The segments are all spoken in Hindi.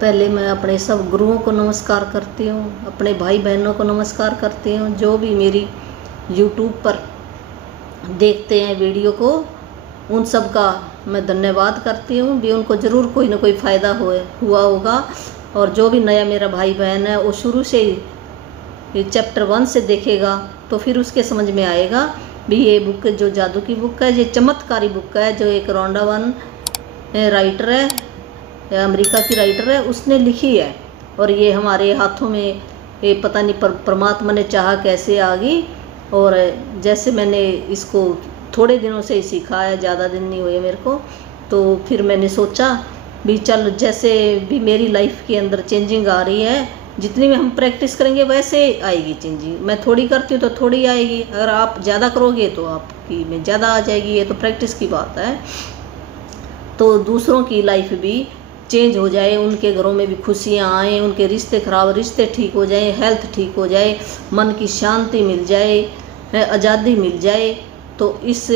पहले मैं अपने सब गुरुओं को नमस्कार करती हूँ, अपने भाई बहनों को नमस्कार करती हूँ, जो भी मेरी यूट्यूब पर देखते हैं वीडियो को, उन सब का मैं धन्यवाद करती हूँ। भी उनको ज़रूर कोई ना कोई फ़ायदा हुआ होगा। और जो भी नया मेरा भाई बहन है वो शुरू से ही चैप्टर 1 से देखेगा तो फिर उसके समझ में आएगा भी ये बुक जो जादू की बुक है, ये चमत्कारी बुक है, जो एक रोंडावन राइटर है, अमेरिका की राइटर है, उसने लिखी है। और ये हमारे हाथों में ये पता नहीं परमात्मा ने चाहा कैसे आ गई। और जैसे मैंने इसको थोड़े दिनों से ही सीखा है, ज़्यादा दिन नहीं हुए मेरे को, तो फिर मैंने सोचा भी चल जैसे भी मेरी लाइफ के अंदर चेंजिंग आ रही है, जितनी में हम प्रैक्टिस करेंगे वैसे आएगी चेंजिंग। मैं थोड़ी करती हूँ तो थोड़ी आएगी, अगर आप ज़्यादा करोगे तो आपकी में ज़्यादा आ जाएगी। ये तो प्रैक्टिस की बात है। तो दूसरों की लाइफ भी चेंज हो जाए, उनके घरों में भी खुशियाँ आएँ, उनके रिश्ते खराब रिश्ते ठीक हो जाए, हेल्थ ठीक हो जाए, मन की शांति मिल जाए, आज़ादी मिल जाए। तो इस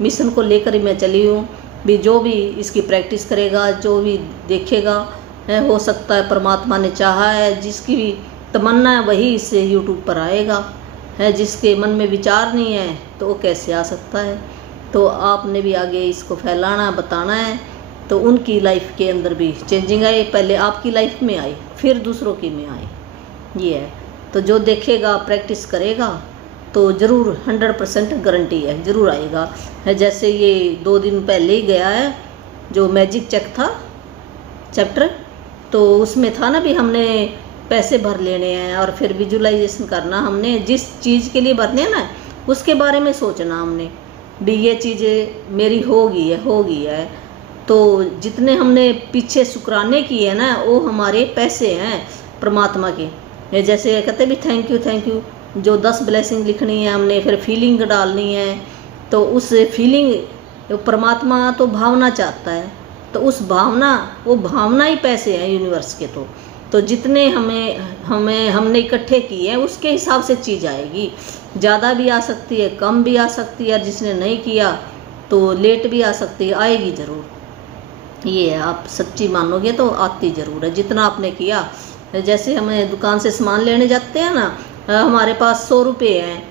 मिशन को लेकर ही मैं चली हूँ। भी जो भी इसकी प्रैक्टिस करेगा, जो भी देखेगा, हो सकता है परमात्मा ने चाहा है, जिसकी भी तमन्ना है वही इससे यूट्यूब पर आएगा, है जिसके मन में विचार नहीं है तो वो कैसे आ सकता है। तो आपने भी आगे इसको फैलाना, बताना है, तो उनकी लाइफ के अंदर भी चेंजिंग आए, पहले आपकी लाइफ में आए फिर दूसरों की में आए, ये है। तो जो देखेगा प्रैक्टिस करेगा तो ज़रूर 100% गारंटी है, ज़रूर आएगा। है जैसे ये 2 दिन पहले ही गया है जो मैजिक चेक था चैप्टर, तो उसमें था ना भी हमने पैसे भर लेने हैं और फिर विजुलाइजेशन करना, हमने जिस चीज़ के लिए भरने हैं ना उसके बारे में सोचना हमने भी ये चीज़ मेरी होगी है। तो जितने हमने पीछे शुक्राने किए ना वो हमारे पैसे हैं परमात्मा के। जैसे कहते भी थैंक यू, जो 10 ब्लेसिंग लिखनी है हमने, फिर फीलिंग डालनी है, तो उस फीलिंग परमात्मा तो भावना चाहता है, तो उस वो भावना ही पैसे हैं यूनिवर्स के। तो जितने हमने इकट्ठे किए हैं उसके हिसाब से चीज़ आएगी। ज़्यादा भी आ सकती है, कम भी आ सकती है, जिसने नहीं किया तो लेट भी आ सकती है, आएगी ज़रूर। ये है, आप सच्ची मानोगे तो आती ज़रूर है जितना आपने किया। जैसे हमें दुकान से सामान लेने जाते हैं ना, हमारे पास 100 रुपये हैं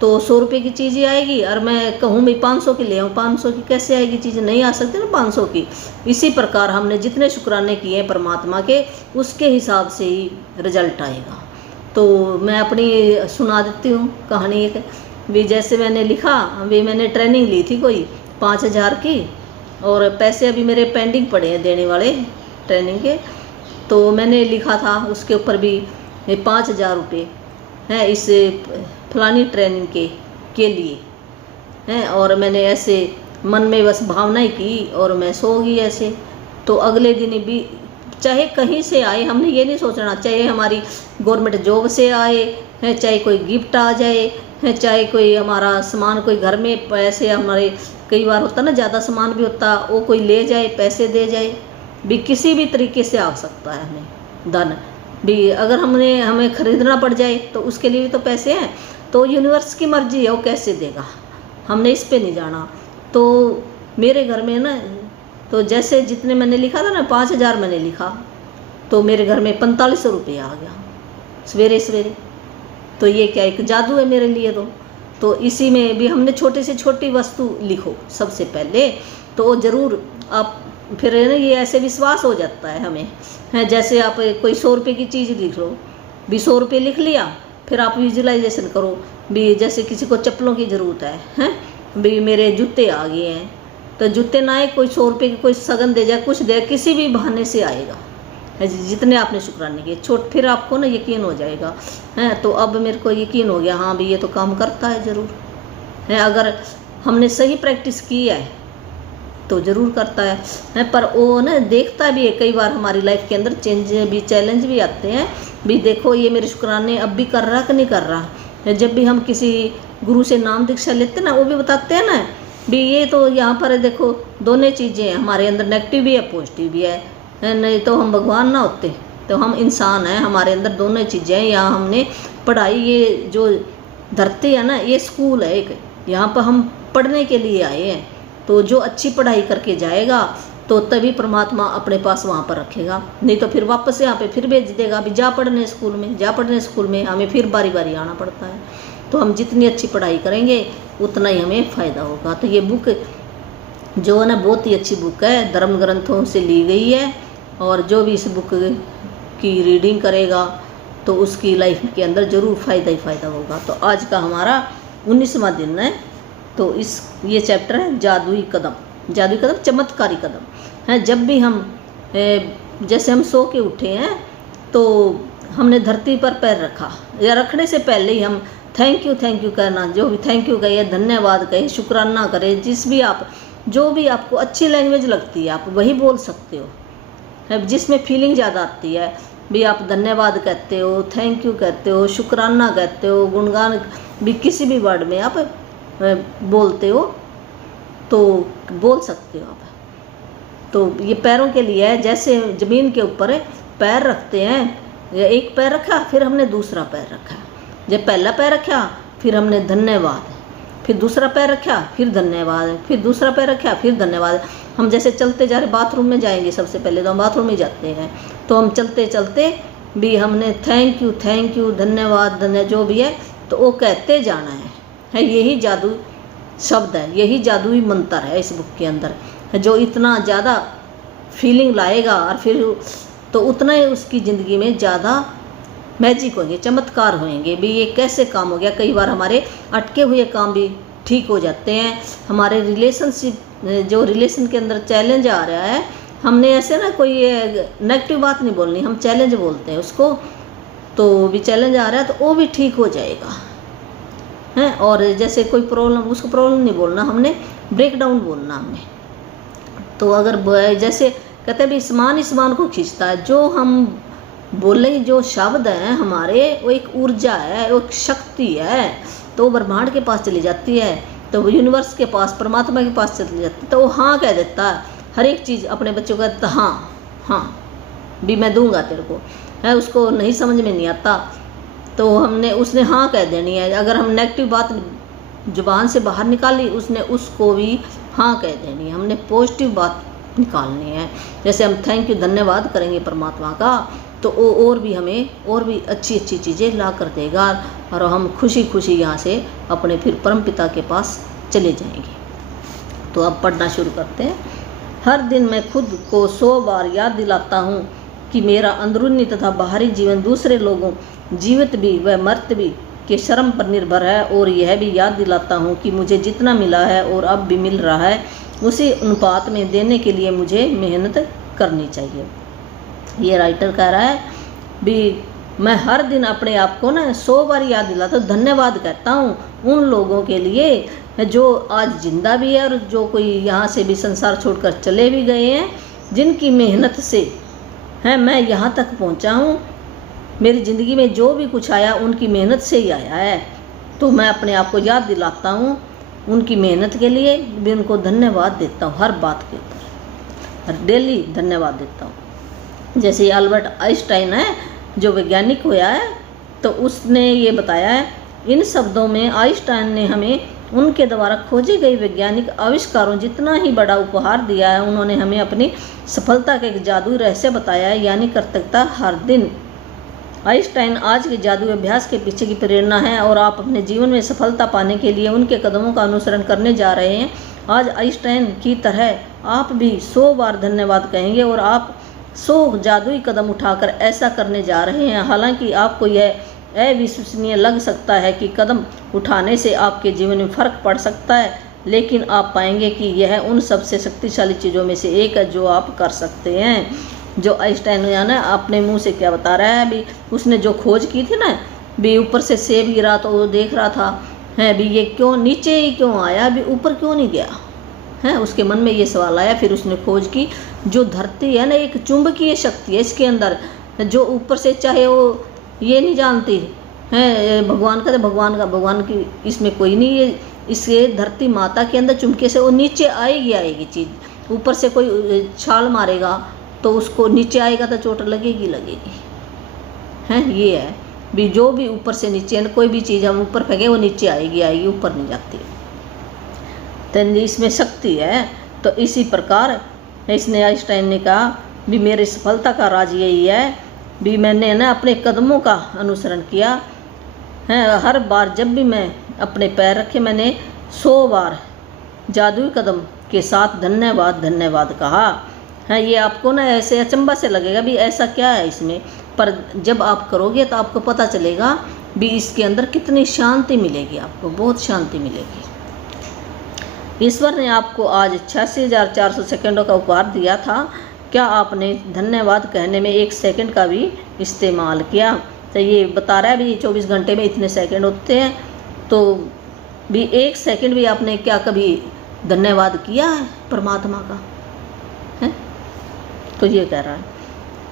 तो 100 रुपये की चीज़ ही आएगी। और मैं कहूँ मैं 500 की ले आऊँ, 500 की कैसे आएगी चीज़, नहीं आ सकती ना 500 की। इसी प्रकार हमने जितने शुक्राने किए हैं परमात्मा के उसके हिसाब से ही रिजल्ट आएगा। तो मैं अपनी सुना देती हूँ कहानी एक भी। जैसे मैंने लिखा, अभी मैंने ट्रेनिंग ली थी कोई 5000 की, और पैसे अभी मेरे पेंडिंग पड़े हैं देने वाले ट्रेनिंग के। तो मैंने लिखा था उसके ऊपर भी 5000 रुपये हैं इस फलानी ट्रेनिंग के लिए हैं। और मैंने ऐसे मन में बस भावना ही की और मैं सो गई ऐसे। तो अगले दिन भी चाहे कहीं से आए, हमने ये नहीं सोचना चाहे हमारी गवर्नमेंट जॉब से आए हैं, चाहे कोई गिफ्ट आ जाए है, चाहे कोई हमारा सामान कोई घर में पैसे, हमारे कई बार होता ना ज़्यादा सामान भी होता, वो कोई ले जाए पैसे दे जाए भी, किसी भी तरीके से आ सकता है हमें धन भी। अगर हमें ख़रीदना पड़ जाए तो उसके लिए भी तो पैसे हैं। तो यूनिवर्स की मर्जी है वो कैसे देगा, हमने इस पे नहीं जाना। तो मेरे घर में ना, तो जैसे जितने मैंने लिखा था ना 5000 मैंने लिखा, तो मेरे घर में 4500 रुपये आ गया सवेरे सवेरे। तो ये क्या एक जादू है मेरे लिए। तो इसी में भी हमने छोटी से छोटी वस्तु लिखो सबसे पहले, तो वो ज़रूर आप फिर ना ये ऐसे विश्वास हो जाता है हमें। है जैसे आप कोई 100 रुपये की चीज़ लिख लो भी, 100 रुपये लिख लिया, फिर आप विजुलाइजेशन करो भी जैसे किसी को चप्पलों की ज़रूरत है भी मेरे जूते आ गए हैं, तो जूते ना आए कोई 100 रुपये की कोई सगन दे जाए, कुछ दे, किसी भी बहाने से आएगा है जितने आपने शुक्राने किए फिर आपको ना यकीन हो जाएगा है। तो अब मेरे को यकीन हो गया, हाँ भी ये तो काम करता है ज़रूर है। अगर हमने सही प्रैक्टिस की है तो ज़रूर करता है। पर वो ना देखता भी है, कई बार हमारी लाइफ के अंदर चैलेंज भी आते हैं भी। देखो ये मेरे शुक्राने अब भी कर रहा कि नहीं कर रहा। जब भी हम किसी गुरु से नाम दीक्षा लेते हैं ना, वो भी बताते हैं ना भी ये तो यहाँ पर देखो दोनों चीज़ें हैं हमारे अंदर, नेगेटिव भी है पॉजिटिव भी है। नहीं तो हम भगवान ना होते, तो हम इंसान हैं, हमारे अंदर दोनों चीज़ें हैं। यहाँ हमने पढ़ाई, ये जो धरती है ना ये स्कूल है एक, यहाँ पर हम पढ़ने के लिए आए हैं। तो जो अच्छी पढ़ाई करके जाएगा तो तभी परमात्मा अपने पास वहाँ पर रखेगा, नहीं तो फिर वापस यहाँ पे फिर भेज देगा, अभी जा पढ़ने स्कूल में, जा पढ़ने स्कूल में, हमें फिर बारी बारी आना पड़ता है। तो हम जितनी अच्छी पढ़ाई करेंगे उतना ही हमें फ़ायदा होगा। तो ये बुक जो है ना बहुत ही अच्छी बुक है, धर्म ग्रंथों से ली गई है, और जो भी इस बुक की रीडिंग करेगा तो उसकी लाइफ के अंदर ज़रूर फ़ायदा ही फ़ायदा होगा। तो आज का हमारा 19वां दिन है। तो ये चैप्टर है जादुई कदम। जादुई कदम, चमत्कारी कदम है। जब भी हम जैसे हम सो के उठे हैं तो हमने धरती पर पैर रखा, या रखने से पहले ही हम थैंक यू कहना, जो भी थैंक यू कहे, धन्यवाद कहे, शुक्राना करें, जो भी आपको अच्छी लैंग्वेज लगती है आप वही बोल सकते हो, है जिसमें फीलिंग ज़्यादा आती है भी। आप धन्यवाद कहते हो, थैंक यू कहते हो, शुक्राना कहते हो, गुणगान भी किसी भी वर्ड में आप बोलते हो तो बोल सकते हो आप। तो ये पैरों के लिए है, जैसे ज़मीन के ऊपर पैर रखते हैं, एक पैर रखा फिर हमने दूसरा पैर रखा, जब पहला पैर रखा फिर हमने धन्यवाद, फिर दूसरा पैर रखा फिर धन्यवाद, फिर दूसरा पैर रखा फिर धन्यवाद। हम जैसे चलते जा रहे, बाथरूम में जाएंगे सबसे पहले तो हम बाथरूम में जाते हैं, तो हम चलते चलते भी हमने थैंक यू धन्यवाद जो भी है तो वो कहते जाना है। यही जादू शब्द है, यही जादुई मंत्र है इस बुक के अंदर, जो इतना ज़्यादा फीलिंग लाएगा और फिर तो उतना ही उसकी ज़िंदगी में ज़्यादा मैजिक होंगे, चमत्कार होंगे भी। ये कैसे काम हो गया, कई बार हमारे अटके हुए काम भी ठीक हो जाते हैं। हमारे जो रिलेशन के अंदर चैलेंज आ रहा है, हमने ऐसे ना कोई नेगेटिव बात नहीं बोलनी, हम चैलेंज बोलते हैं उसको, तो भी चैलेंज आ रहा है तो वो भी ठीक हो जाएगा है। और जैसे कोई प्रॉब्लम, उसको प्रॉब्लम नहीं बोलना, हमने ब्रेक डाउन बोलना हमने। तो अगर जैसे कहते हैं भी इस्मान को खींचता है, जो हम बोले जो शब्द हैं हमारे, वो एक ऊर्जा है, वो एक शक्ति है, तो ब्रह्मांड के पास चली जाती है, तो यूनिवर्स के पास, परमात्मा के पास चली जाती है, तो वो हाँ कह देता है हर एक चीज़। अपने बच्चों का कहता हाँ भी मैं दूंगा तेरे को, है उसको नहीं समझ में नहीं आता तो उसने हाँ कह देनी है। अगर हम नेगेटिव बात जुबान से बाहर निकाली, उसने उसको भी हाँ कह देनी है। हमने पॉजिटिव बात निकालनी है। जैसे हम थैंक यू धन्यवाद करेंगे परमात्मा का, तो वो और भी हमें और भी अच्छी अच्छी चीज़ें ला कर देगा, और हम खुशी खुशी यहाँ से अपने फिर परमपिता के पास चले जाएंगे। तो अब पढ़ना शुरू करते हैं। हर दिन मैं खुद को 100 बार याद दिलाता हूँ कि मेरा अंदरूनी तथा बाहरी जीवन दूसरे लोगों, जीवित भी व मृत भी, के श्रम पर निर्भर है, और यह भी याद दिलाता हूँ कि मुझे जितना मिला है और अब भी मिल रहा है उसी अनुपात में देने के लिए मुझे मेहनत करनी चाहिए। ये राइटर कह रहा है भी मैं हर दिन अपने आप को ना 100 बार याद दिलाता हूँ, धन्यवाद कहता हूँ उन लोगों के लिए जो आज जिंदा भी है और जो कोई यहाँ से भी संसार छोड़कर चले भी गए हैं, जिनकी मेहनत से है मैं यहाँ तक पहुँचा हूँ। मेरी ज़िंदगी में जो भी कुछ आया उनकी मेहनत से ही आया है, तो मैं अपने आप को याद दिलाता हूँ उनकी मेहनत के लिए, भी उनको धन्यवाद देता हूँ हर बात के ऊपर, डेली धन्यवाद देता हूँ। जैसे अल्बर्ट आइंस्टाइन है जो वैज्ञानिक हुआ है, तो उसने ये बताया है, इन शब्दों में आइंस्टाइन ने हमें उनके द्वारा खोजे गए वैज्ञानिक आविष्कारों जितना ही बड़ा उपहार दिया है। उन्होंने हमें अपनी सफलता का एक जादुई रहस्य बताया है, यानी कृतज्ञता हर दिन। आइंस्टाइन आज के जादू अभ्यास के पीछे की प्रेरणा है, और आप अपने जीवन में सफलता पाने के लिए उनके कदमों का अनुसरण करने जा रहे हैं। आज आइंस्टाइन की तरह आप भी 100 बार धन्यवाद कहेंगे, और आप 100 जादुई कदम उठाकर ऐसा करने जा रहे हैं। हालांकि आपको यह अविश्वसनीय लग सकता है कि कदम उठाने से आपके जीवन में फ़र्क पड़ सकता है, लेकिन आप पाएंगे कि यह उन सबसे शक्तिशाली चीज़ों में से एक है जो आप कर सकते हैं। जो आइंस्टाइन ना अपने मुंह से क्या बता रहा है, भी उसने जो खोज की थी ना, भी ऊपर से सेब गिरा तो वो देख रहा था है भी ये क्यों नीचे ही क्यों आया, भी ऊपर क्यों नहीं गया है, उसके मन में ये सवाल आया। फिर उसने खोज की, जो धरती है ना एक चुंबकीय शक्ति है इसके अंदर, जो ऊपर से चाहे वो ये नहीं जानती है भगवान का, तो भगवान की इसमें कोई नहीं है, इसके धरती माता के अंदर चुंबकीय से वो नीचे आएगी चीज़। ऊपर से कोई छाल मारेगा तो उसको नीचे आएगा तो चोट लगेगी है। ये है भी जो भी ऊपर से नीचे, कोई भी चीज़ हम ऊपर फेंके वो नीचे आएगी, ऊपर नहीं जाती, तो इसमें शक्ति है। तो इसी प्रकार इसने आइंस्टाइन ने कहा भी मेरी सफलता का राज यही है भी मैंने ना अपने कदमों का अनुसरण किया है। हर बार जब भी मैं अपने पैर रखे मैंने 100 बार जादुई कदम के साथ धन्यवाद धन्यवाद कहा है। ये आपको ना ऐसे अचंभा से लगेगा भी ऐसा क्या है इसमें, पर जब आप करोगे तो आपको पता चलेगा भी इसके अंदर कितनी शांति मिलेगी, आपको बहुत शांति मिलेगी। ईश्वर ने आपको आज 86,400 सेकंडों का उपहार दिया था। क्या आपने धन्यवाद कहने में 1 सेकंड का भी इस्तेमाल किया? तो ये बता रहा है भी 24 घंटे में इतने सेकंड होते हैं, तो भी 1 सेकंड भी आपने क्या कभी धन्यवाद किया है परमात्मा का है? तो ये कह रहा है।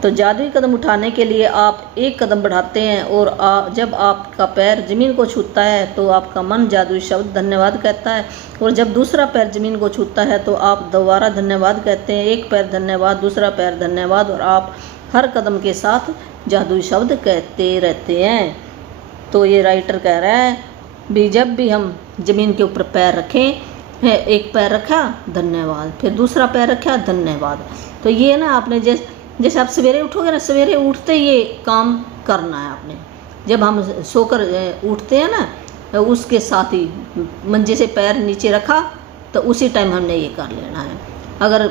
तो जादुई कदम उठाने के लिए आप 1 कदम बढ़ाते हैं और जब आपका पैर ज़मीन को छूता है तो आपका मन जादुई शब्द धन्यवाद कहता है, और जब दूसरा पैर ज़मीन को छूता है तो आप दोबारा धन्यवाद कहते हैं। 1 पैर धन्यवाद, दूसरा पैर धन्यवाद, और आप हर कदम के साथ जादुई शब्द कहते रहते हैं। तो ये राइटर कह रहा है भी जब भी हम ज़मीन के ऊपर पैर रखें, 1 पैर रखा धन्यवाद, फिर दूसरा पैर रखा धन्यवाद। तो ये ना आपने जैसे आप सवेरे उठोगे ना, सवेरे उठते ये काम करना है आपने। जब हम सोकर उठते हैं ना, उसके साथ ही मंजे से पैर नीचे रखा तो उसी टाइम हमने ये कर लेना है। अगर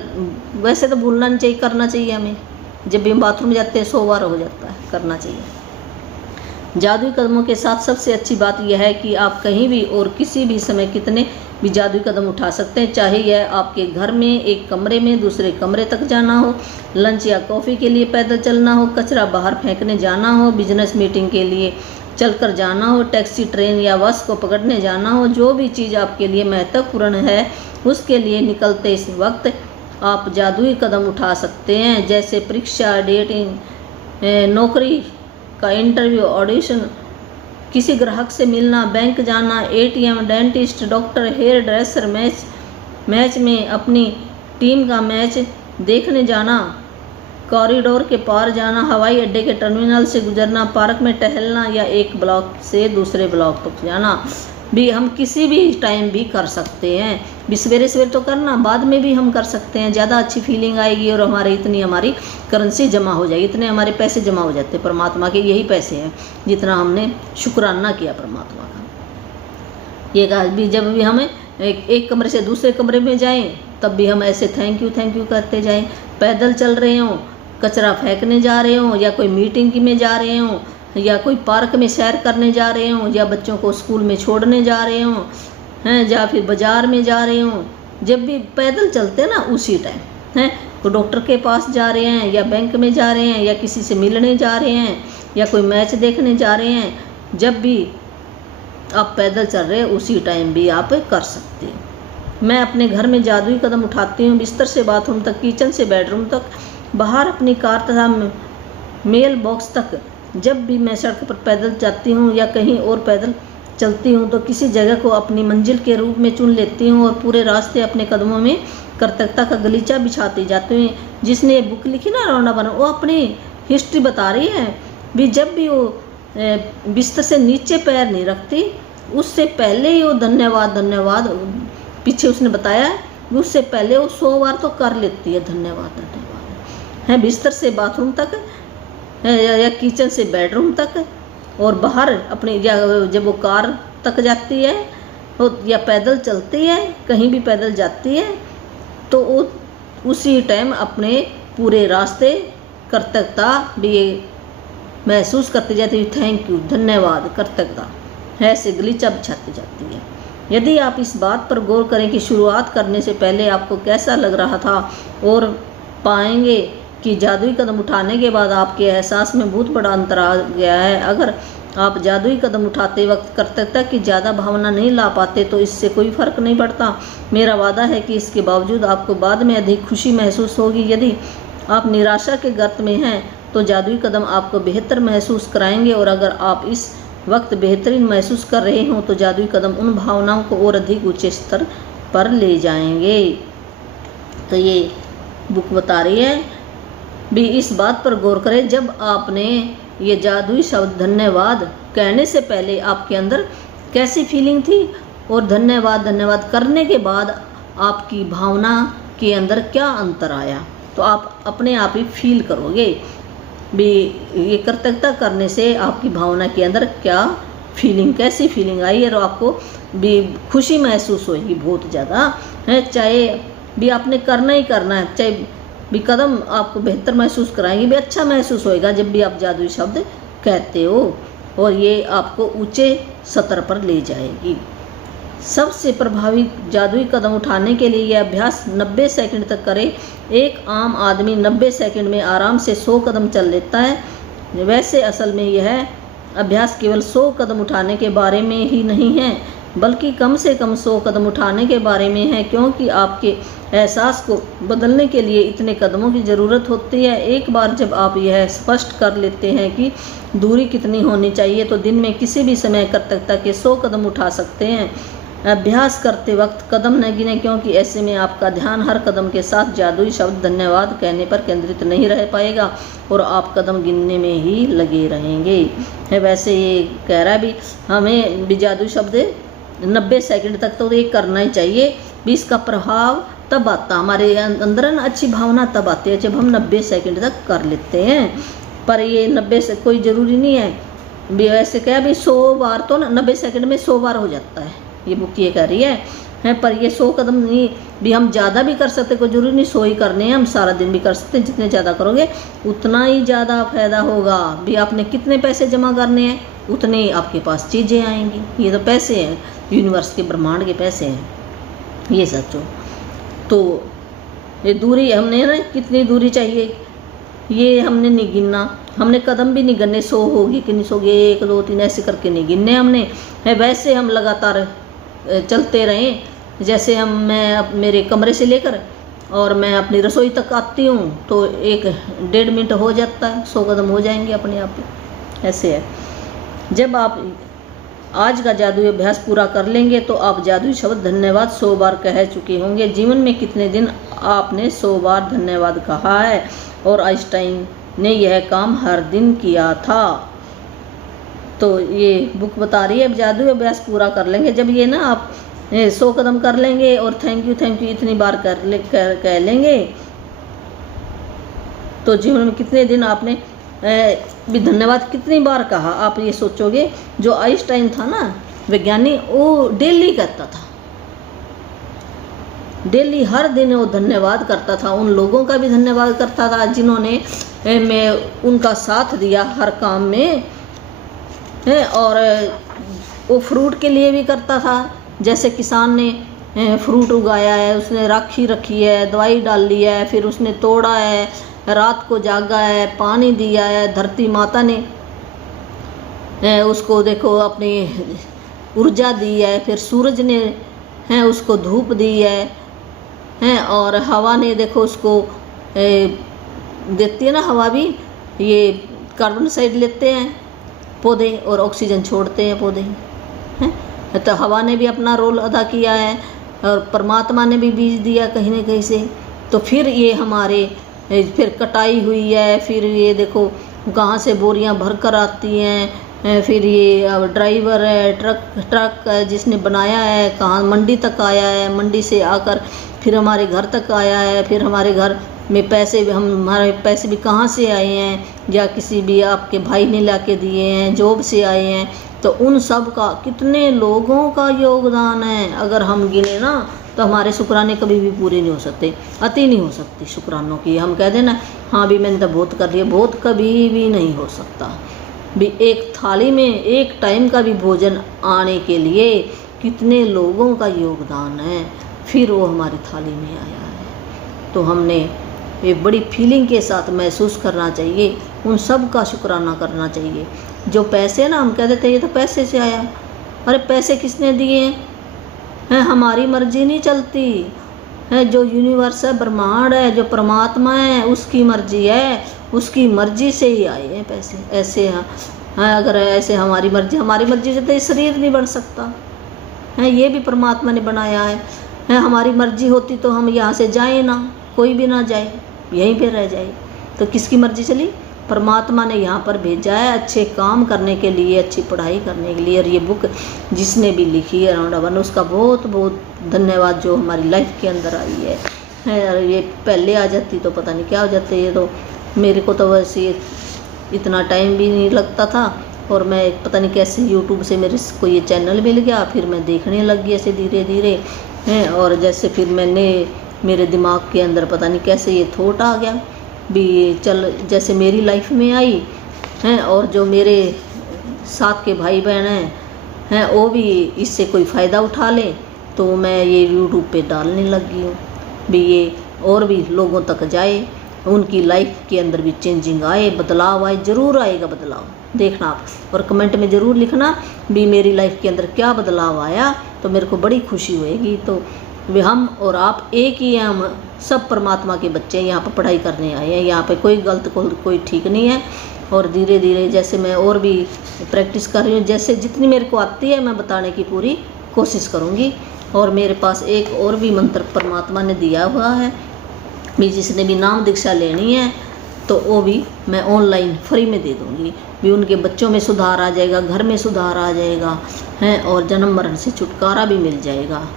वैसे तो भूलना नहीं चाहिए, करना चाहिए हमें। जब भी हम बाथरूम जाते हैं 100 बार हो जाता है, करना चाहिए। जादुई कदमों के साथ सबसे अच्छी बात यह है कि आप कहीं भी और किसी भी समय कितने भी जादुई कदम उठा सकते हैं, चाहे यह आपके घर में एक कमरे में दूसरे कमरे तक जाना हो, लंच या कॉफ़ी के लिए पैदल चलना हो, कचरा बाहर फेंकने जाना हो, बिजनेस मीटिंग के लिए चलकर जाना हो, टैक्सी ट्रेन या बस को पकड़ने जाना हो। जो भी चीज़ आपके लिए महत्वपूर्ण है उसके लिए निकलते इस वक्त आप जादुई कदम उठा सकते हैं, जैसे परीक्षा, डेटिंग, नौकरी का इंटरव्यू, ऑडिशन, किसी ग्राहक से मिलना, बैंक जाना, ATM, dentist, doctor, hairdresser, match में अपनी टीम का मैच देखने जाना, कॉरिडोर के पार जाना, हवाई अड्डे के टर्मिनल से गुजरना, पार्क में टहलना या एक ब्लॉक से दूसरे ब्लॉक तक जाना भी हम किसी भी टाइम भी कर सकते हैं। भी सवेरे सवेरे तो करना, बाद में भी हम कर सकते हैं। ज़्यादा अच्छी फीलिंग आएगी और हमारी करेंसी जमा हो जाएगी, इतने हमारे पैसे जमा हो जाते हैं परमात्मा के। यही पैसे हैं जितना हमने शुक्राना किया परमात्मा का। ये कहा भी जब भी हमें एक कमरे से दूसरे कमरे में जाएं तब भी हम ऐसे थैंक यू करते जाएं। पैदल चल रहे हों, कचरा फेंकने जा रहे हों, या कोई मीटिंग में जा रहे हों, या कोई पार्क में सैर करने जा रहे हों, या बच्चों को स्कूल में छोड़ने जा रहे हों हैं, या फिर बाज़ार में जा रहे हों, जब भी पैदल चलते हैं ना उसी टाइम हैं, तो डॉक्टर के पास जा रहे हैं या बैंक में जा रहे हैं या किसी से मिलने जा रहे हैं या कोई मैच देखने जा रहे हैं, जब भी आप पैदल चल रहे हैं उसी टाइम भी आप कर सकते हैं। मैं अपने घर में जादुई कदम उठाती हूँ, बिस्तर से बाथरूम तक, किचन से बेडरूम तक, बाहर अपनी कार तथा मेल बॉक्स तक। जब भी मैं सड़क पर पैदल जाती हूँ या कहीं और पैदल चलती हूँ तो किसी जगह को अपनी मंजिल के रूप में चुन लेती हूँ और पूरे रास्ते अपने कदमों में कृतज्ञता का गलीचा बिछाती जाती हूँ। जिसने ये बुक लिखी ना रौना बना, वो अपनी हिस्ट्री बता रही है भी जब भी वो बिस्तर से नीचे पैर नहीं रखती उससे पहले ही वो धन्यवाद पीछे उसने बताया है, उससे पहले वो 100 बार तो कर लेती है धन्यवाद है। बिस्तर से बाथरूम तक या किचन से बेडरूम तक, और बाहर अपनी या जब वो कार तक जाती है या पैदल चलती है, कहीं भी पैदल जाती है तो वो उसी टाइम अपने पूरे रास्ते कृतज्ञता भी महसूस करती जाती है। थैंक यू, धन्यवाद, कृतज्ञता ऐसे गलीचा बिछाती जाती है। यदि आप इस बात पर गौर करें कि शुरुआत करने से पहले आपको कैसा लग रहा था और पाएंगे कि जादुई कदम उठाने के बाद आपके एहसास में बहुत बड़ा अंतर आ गया है। अगर आप जादुई कदम उठाते वक्त कृतज्ञता की ज़्यादा भावना नहीं ला पाते तो इससे कोई फ़र्क नहीं पड़ता। मेरा वादा है कि इसके बावजूद आपको बाद में अधिक खुशी महसूस होगी। यदि आप निराशा के गर्त में हैं तो जादुई कदम आपको बेहतर महसूस कराएंगे, और अगर आप इस वक्त बेहतरीन महसूस कर रहे हों तो जादुई कदम उन भावनाओं को और अधिक ऊंचे स्तर पर ले जाएंगे। तो ये बुक बता रही है भी इस बात पर गौर करें, जब आपने ये जादुई शब्द धन्यवाद कहने से पहले आपके अंदर कैसी फीलिंग थी और धन्यवाद करने के बाद आपकी भावना के अंदर क्या अंतर आया, तो आप अपने आप ही फील करोगे भी ये कृतज्ञता करने से आपकी भावना के अंदर क्या फीलिंग, कैसी फीलिंग आई और आपको भी खुशी महसूस होगी बहुत ज़्यादा है। चाहे भी आपने करना ही करना है, चाहे भी कदम आपको बेहतर महसूस कराएंगे, भी अच्छा महसूस होएगा जब भी आप जादुई शब्द कहते हो, और ये आपको ऊंचे सतर पर ले जाएगी। सबसे प्रभावी जादुई कदम उठाने के लिए यह अभ्यास 90 सेकंड तक करें। एक आम आदमी 90 सेकंड में आराम से 100 कदम चल लेता है। वैसे असल में यह अभ्यास केवल 100 कदम उठाने के बारे में ही नहीं है, बल्कि कम से कम 100 कदम उठाने के बारे में है, क्योंकि आपके एहसास को बदलने के लिए इतने कदमों की ज़रूरत होती है। एक बार जब आप यह स्पष्ट कर लेते हैं कि दूरी कितनी होनी चाहिए, तो दिन में किसी भी समय कृतज्ञता के 100 कदम उठा सकते हैं। अभ्यास करते वक्त कदम न गिने, क्योंकि ऐसे में आपका ध्यान हर कदम के साथ जादुई शब्द धन्यवाद कहने पर केंद्रित नहीं रह पाएगा और आप कदम गिनने में ही लगे रहेंगे। है वैसे ये कह रहा है भी हमें भी जादुई शब्द 90 सेकंड तक तो ये करना ही चाहिए। भी इसका प्रभाव तब आता, हमारे अंदर ना अच्छी भावना तब आती है जब हम 90 सेकंड तक कर लेते हैं। पर ये 90 से कोई ज़रूरी नहीं है भी, वैसे क्या भी 100 बार तो 90 सेकंड में 100 बार हो जाता है, ये बुक ये कह रही है। पर ये 100 कदम नहीं भी, हम ज़्यादा भी कर सकते, कोई ज़रूरी नहीं 100 ही करने हैं, हम सारा दिन भी कर सकते हैं। जितने ज़्यादा करोगे उतना ही ज़्यादा फायदा होगा। भी आपने कितने पैसे जमा करने हैं उतने ही आपके पास चीज़ें आएंगी। ये तो पैसे हैं, यूनिवर्स के ब्रह्मांड के पैसे हैं, ये सोचो। तो ये दूरी हमने ना कितनी दूरी चाहिए ये हमने नहीं गिनना, हमने कदम भी नहीं गिनने 100 होगी कि नहीं 100, 1 2 3 ऐसे करके नहीं गिनने हमने है। वैसे हम लगातार चलते रहें, जैसे मैं मेरे कमरे से लेकर और मैं अपनी रसोई तक आती हूँ तो 1-1.5 मिनट हो जाता है, 100 कदम हो जाएंगे अपने आप ही। ऐसे है। जब आप आज का जादुई अभ्यास पूरा कर लेंगे तो आप जादुई शब्द धन्यवाद 100 बार कह चुके होंगे। जीवन में कितने दिन आपने 100 बार धन्यवाद कहा है? और आइंस्टाइन ने यह काम हर दिन किया था। तो ये बुक बता रही है अब जादुई अभ्यास पूरा कर लेंगे, जब ये ना आप 100 कदम कर लेंगे और थैंक यू इतनी बार कह लेंगे, तो जीवन में कितने दिन आपने भी धन्यवाद कितनी बार कहा आप ये सोचोगे। जो आइंस्टाइन था ना वैज्ञानिक, वो डेली कहता था, डेली हर दिन वो धन्यवाद करता था। उन लोगों का भी धन्यवाद करता था जिन्होंने मैं उनका साथ दिया हर काम में है। और वो फ्रूट के लिए भी करता था, जैसे किसान ने फ्रूट उगाया है, उसने राखी रखी है, दवाई डाल ली है, फिर उसने तोड़ा है, रात को जागा है, पानी दिया है, धरती माता ने उसको देखो अपनी ऊर्जा दी है, फिर सूरज ने उसको धूप दी है, और हवा ने देखो उसको देती है ना, हवा भी ये कार्बन डाइऑक्साइड लेते हैं पौधे और ऑक्सीजन छोड़ते हैं पौधे हैं। तो हवा ने भी अपना रोल अदा किया है और परमात्मा ने भी बीज दिया कहीं ना कहीं से। तो फिर ये हमारे फिर कटाई हुई है, फिर ये देखो कहाँ से बोरियां भर कर आती हैं, फिर ये ड्राइवर है, ट्रक है जिसने बनाया है, कहाँ मंडी तक आया है, मंडी से आकर फिर हमारे घर तक आया है, फिर हमारे घर में पैसे भी हमारे पैसे भी कहाँ से आए हैं, या किसी भी आपके भाई ने ला के दिए हैं, जॉब से आए हैं। तो उन सब का कितने लोगों का योगदान है, अगर हम गिने ना तो हमारे शुक्राने कभी भी पूरे नहीं हो सकते, अति नहीं हो सकती शुक्रानों की। हम कह देना हाँ भी मैंने तो बहुत कर लिया, बहुत कभी भी नहीं हो सकता। भी एक थाली में एक टाइम का भी भोजन आने के लिए कितने लोगों का योगदान है, फिर वो हमारी थाली में आया है। तो हमने ये बड़ी फीलिंग के साथ महसूस करना चाहिए, उन सब का शुक्राना करना चाहिए। जो पैसे ना हम कह देते ये तो पैसे से आया, अरे पैसे किसने दिए हैं? हमारी मर्जी नहीं चलती है, जो यूनिवर्स है, ब्रह्मांड है, जो परमात्मा है, उसकी मर्जी है, उसकी मर्जी से ही आए हैं पैसे। ऐसे हैं अगर ऐसे हमारी मर्जी से तो ये शरीर नहीं बन सकता है, ये भी परमात्मा ने बनाया है। हमारी मर्जी होती तो हम यहाँ से जाए ना, कोई भी ना जाए, यहीं पे रह जाए। तो किसकी मर्जी चली? परमात्मा ने यहाँ पर भेजा है अच्छे काम करने के लिए, अच्छी पढ़ाई करने के लिए। और ये बुक जिसने भी लिखी है राउंड वन, उसका बहुत बहुत धन्यवाद जो हमारी लाइफ के अंदर आई है। है। और ये पहले आ जाती तो पता नहीं क्या हो जाते। ये तो मेरे को तो वैसे इतना टाइम भी नहीं लगता था, और मैं पता नहीं कैसे यूट्यूब से मेरे को ये चैनल मिल गया, फिर मैं देखने लग गई ऐसे धीरे धीरे हैं। और जैसे फिर मैंने मेरे दिमाग के अंदर पता नहीं कैसे ये थॉट आ गया भी चल, जैसे मेरी लाइफ में आई हैं, और जो मेरे साथ के भाई बहन हैं वो भी इससे कोई फ़ायदा उठा लें, तो मैं ये यूट्यूब पे डालने लगी हूँ भी ये और भी लोगों तक जाए, उनकी लाइफ के अंदर भी चेंजिंग आए, बदलाव आए। ज़रूर आएगा बदलाव, देखना आप, और कमेंट में ज़रूर लिखना भी मेरी लाइफ के अंदर क्या बदलाव आया, तो मेरे को बड़ी खुशी होएगी। तो वे हम और आप एक ही हैं, हम सब परमात्मा के बच्चे यहाँ पर पढ़ाई करने आए हैं, यहाँ पे कोई गलत कोई ठीक नहीं है। और धीरे धीरे जैसे मैं और भी प्रैक्टिस कर रही हूँ, जैसे जितनी मेरे को आती है मैं बताने की पूरी कोशिश करूँगी। और मेरे पास एक और भी मंत्र परमात्मा ने दिया हुआ है भी, जिसने भी नाम दीक्षा लेनी है तो वो भी मैं ऑनलाइन फ्री में दे दूँगी भी, उनके बच्चों में सुधार आ जाएगा, घर में सुधार आ जाएगा हैं, और जन्म मरण से छुटकारा भी मिल जाएगा।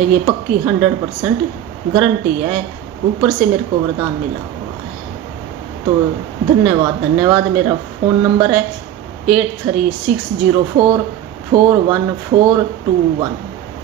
ये पक्की 100% गारंटी है, ऊपर से मेरे को वरदान मिला हुआ है। तो धन्यवाद। मेरा फ़ोन नंबर है 8360441421।